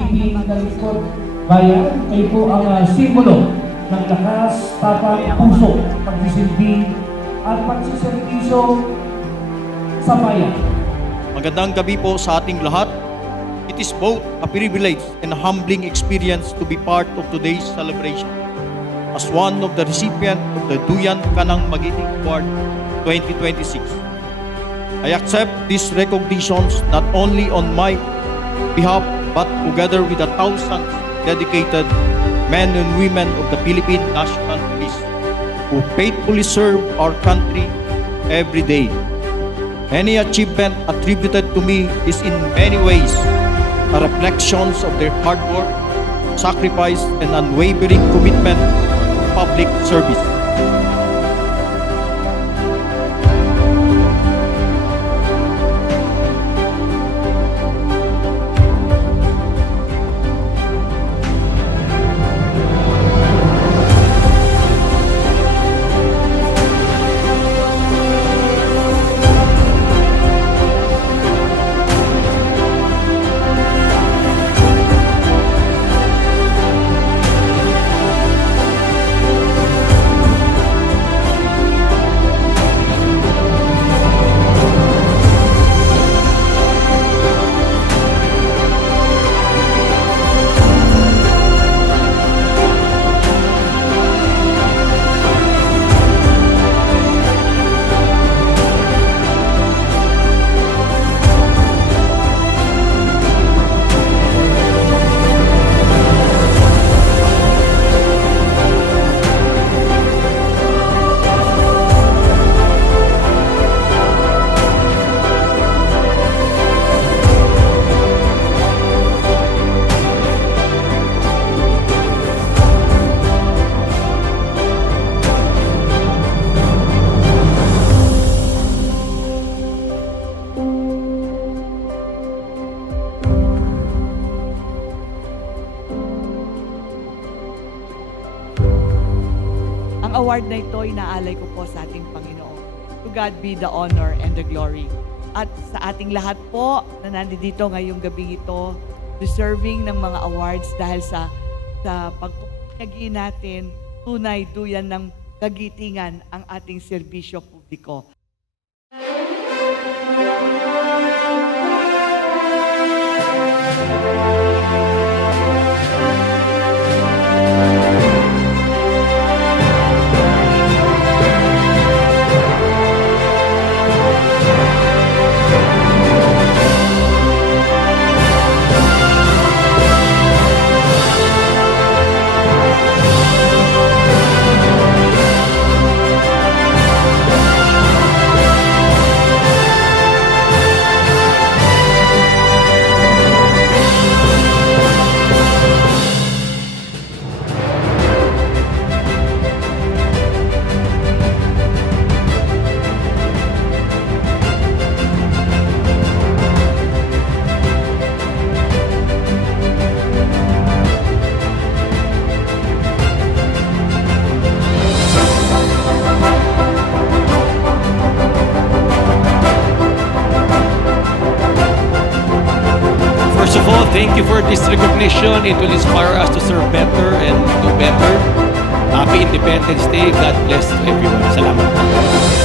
pagiging kalingkod bayan. Kayo po ang simbolo ng lakas, tapang, puso, pagsisilbi at pagsiservisyo sa bayan. Magandang gabi po sa ating lahat. It is both a privilege and a humbling experience to be part of today's celebration. As one of the recipients of the Duyan Kanang Magiting Award 2026, I accept these recognitions not only on my behalf but together with the thousands dedicated men and women of the Philippine National Police who faithfully serve our country every day. Any achievement attributed to me is in many ways a reflection of their hard work, sacrifice, and unwavering commitment to public service. Ang award na ito, inaalay ko po sa ating Panginoon. To God be the honor and the glory. At sa ating lahat po na nandito ngayong gabi ito, deserving ng mga awards dahil sa pagpupunyagi natin, tunay duyan ng kagitingan ang ating serbisyo publiko. First of all, thank you for this recognition. It will inspire us to serve better and do better. Happy Independence Day. God bless to everyone. Salamat.